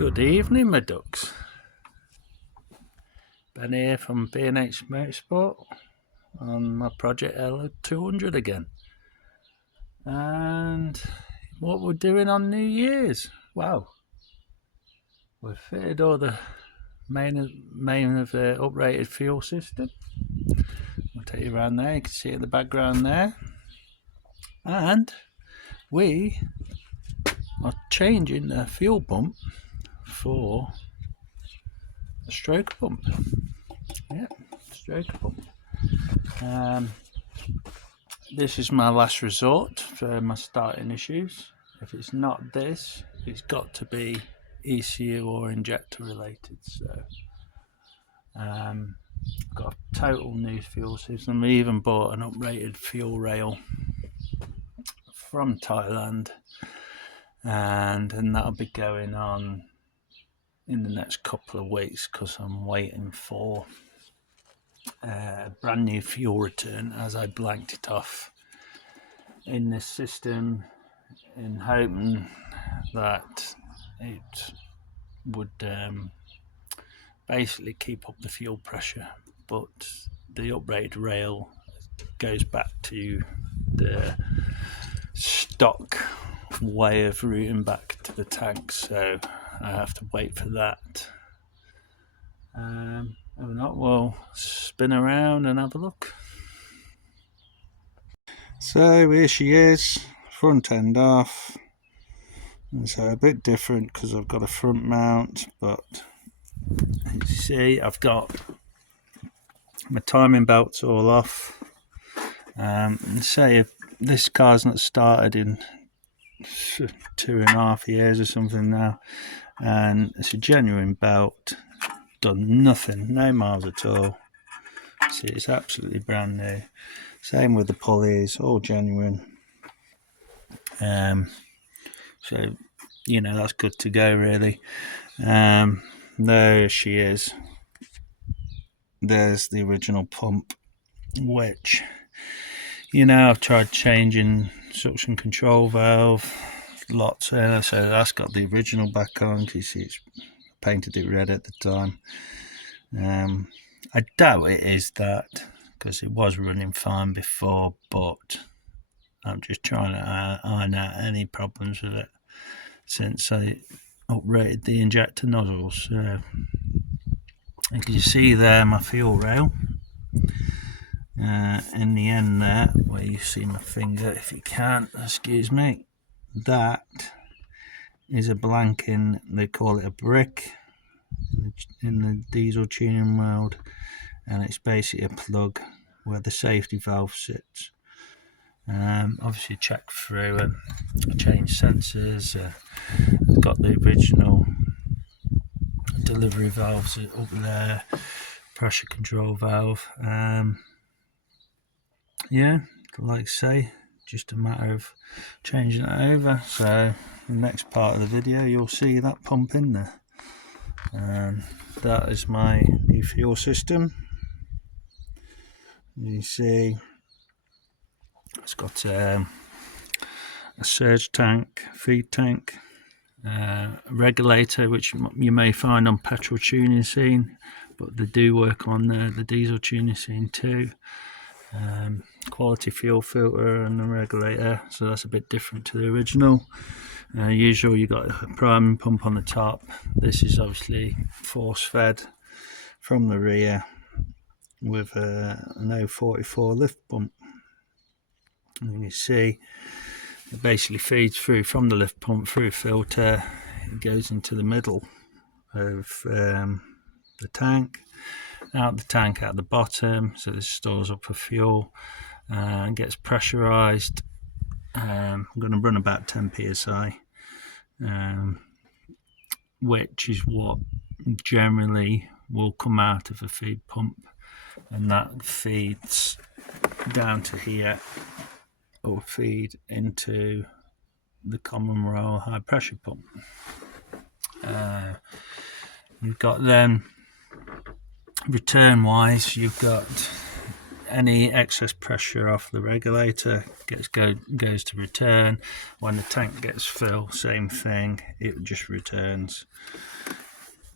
Good evening, my ducks. Ben here from B&H Motorsport on my project L200 again. And what we're doing on New Year's, wow, we've fitted all the main of the uprated fuel system. I'll take you around there, you can see it in the background there. And we are changing the fuel pump for a stroke pump. Yeah, stroke pump. This is my last resort for my starting issues. If it's not this, it's got to be ECU or injector related. So got a total new fuel system. We even bought an uprated fuel rail from Thailand, and that'll be going on in the next couple of weeks because I'm waiting for a brand new fuel return, as I blanked it off in this system in hoping that it would basically keep up the fuel pressure, but the uprated rail goes back to the stock way of routing back to the tank, so I have to wait for that. If not, we'll spin around and have a look. So here she is, front end off. And so a bit different because I've got a front mount, but as you see, I've got my timing belts all off. And say if this car's not started in 2.5 years or something now, and it's a genuine belt, done nothing, no miles at all. See, it's absolutely brand new. Same with the pulleys, all genuine. So you know, that's good to go really. There she is. There's the original pump, which, you know, I've tried changing suction control valve lots, so that's got the original back on. You see it's painted it red at the time. I doubt it is that because it was running fine before, but I'm just trying to iron out any problems with it since I uprated the injector nozzles. So you can see there my fuel rail in the end there, where you see my finger, if you can, excuse me, that is a blanking, they call it a brick in the diesel tuning world, and it's basically a plug where the safety valve sits. Obviously check through and change sensors. I've got the original delivery valves up there, pressure control valve. Yeah, like I say, just a matter of changing it over. So the next part of the video you'll see that pump in there, and that is my new fuel system. You see it's got a surge tank, feed tank, regulator, which you may find on petrol tuning scene, but they do work on the diesel tuning scene too. Quality fuel filter and the regulator, so that's a bit different to the original. Usually you got a priming pump on the top. This is obviously force fed from the rear with an L44 lift pump. And you see it basically feeds through from the lift pump through filter. It goes into the middle of the tank, out the bottom, so this stores up for fuel and gets pressurized. I'm going to run about 10 psi, which is what generally will come out of a feed pump, and that feeds down to here or feed into the common rail high pressure pump. You've got then return wise, you've got any excess pressure off the regulator goes to return. When the tank gets full, same thing, it just returns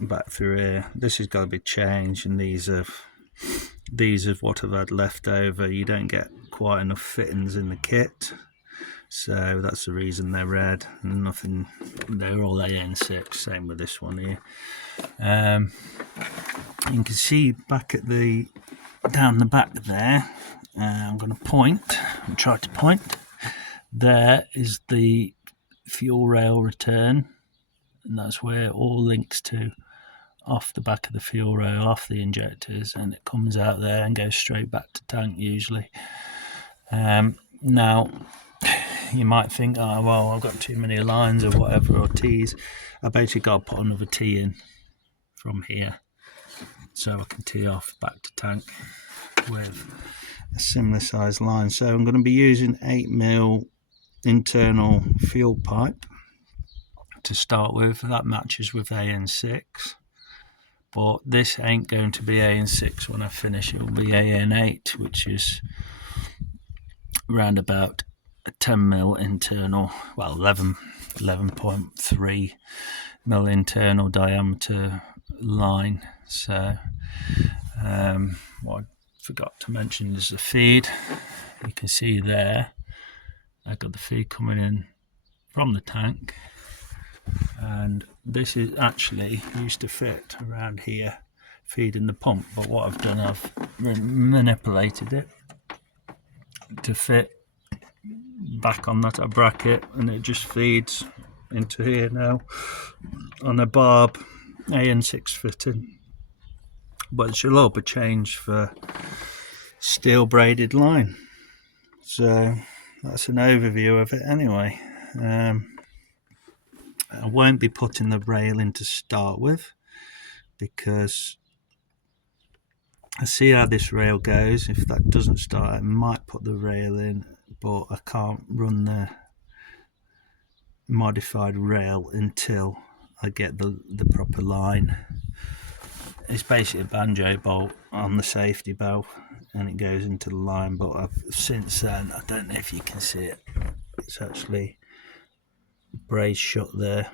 back through here. This has got to be changed, and these are what I've had left over. You don't get quite enough fittings in the kit, so that's the reason they're red. Nothing, they're all AN6. Same with this one here. You can see back at the down the back there. I'm going to point and try to point. There is the fuel rail return, and that's where it all links to, off the back of the fuel rail, off the injectors, and it comes out there and goes straight back to tank usually. Now you might think, oh well, I've got too many lines or whatever, or T's. I basically got to put another T in from here so I can tee off back to tank with a similar size line. So I'm going to be using 8mm internal fuel pipe to start with. That matches with AN6, but this ain't going to be AN6 when I finish. It will be AN8, which is around about a 10mm internal, well 11.3mm internal diameter line. So what I forgot to mention is the feed. You can see there I've got the feed coming in from the tank, and this is actually used to fit around here feeding the pump, but what I've done, I've manipulated it to fit back on that bracket, and it just feeds into here now on a barb AN6 fitting, but it should all be changed for steel braided line. So that's an overview of it anyway. I won't be putting the rail in to start with, because I see how this rail goes. If that doesn't start, I might put the rail in, but I can't run the modified rail until I get the proper line. It's basically a banjo bolt on the safety valve, and it goes into the line, but since then, I don't know if you can see it, it's actually braced shut there,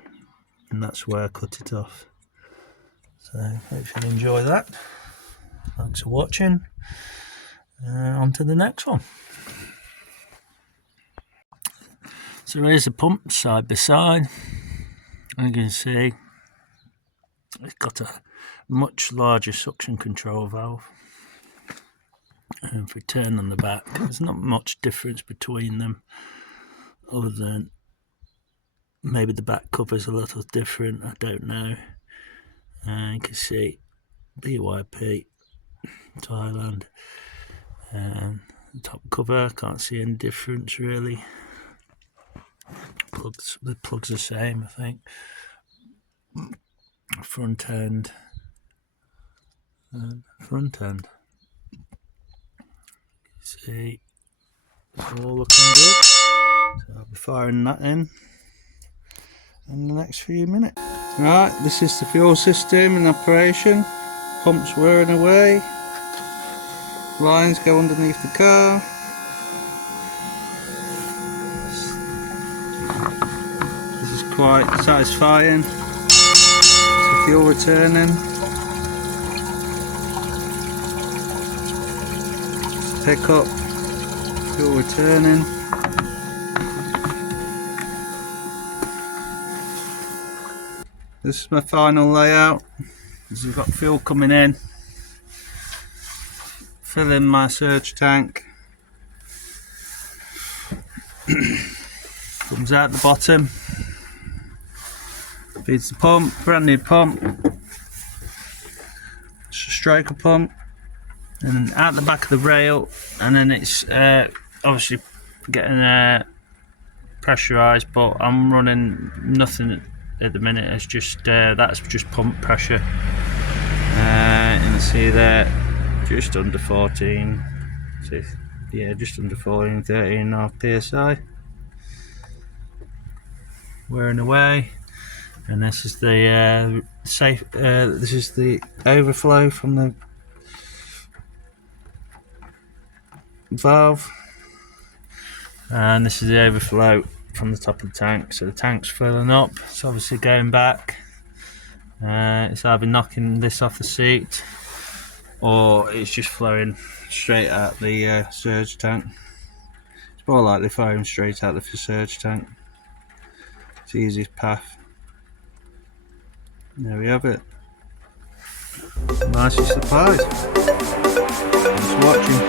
and that's where I cut it off. So hope you enjoy that. Thanks for watching. On to the next one. So here's the pump side by side. You can see it's got a much larger suction control valve, and if we turn on the back, there's not much difference between them, other than maybe the back cover's a little different, I don't know. You can see BYP Thailand, the top cover, can't see any difference really. The plugs are the same, I think. Front end and front end. See, it's all looking good. So I'll be firing that in the next few minutes. Right, this is the fuel system in operation. Pumps whirring away. Lines go underneath the car. This is quite satisfying. The fuel returning. Pick up, fuel returning. This is my final layout. As we've got fuel coming in, fill in my surge tank. Comes out the bottom, feeds the pump, brand new pump. It's a stroker pump, and out the back of the rail, and then it's obviously getting pressurized, but I'm running nothing at the minute. It's just that's just pump pressure. You can see there, just under 14. So yeah, just under 14, 13.5 psi. Wearing away, and this is the this is the overflow from the valve, and this is the overflow from the top of the tank. So the tank's filling up, it's obviously going back. It's either knocking this off the seat or it's just flowing straight out the surge tank. It's more likely flowing straight out the surge tank. It's the easiest path. There we have it. Nicely supplied. Thanks for watching.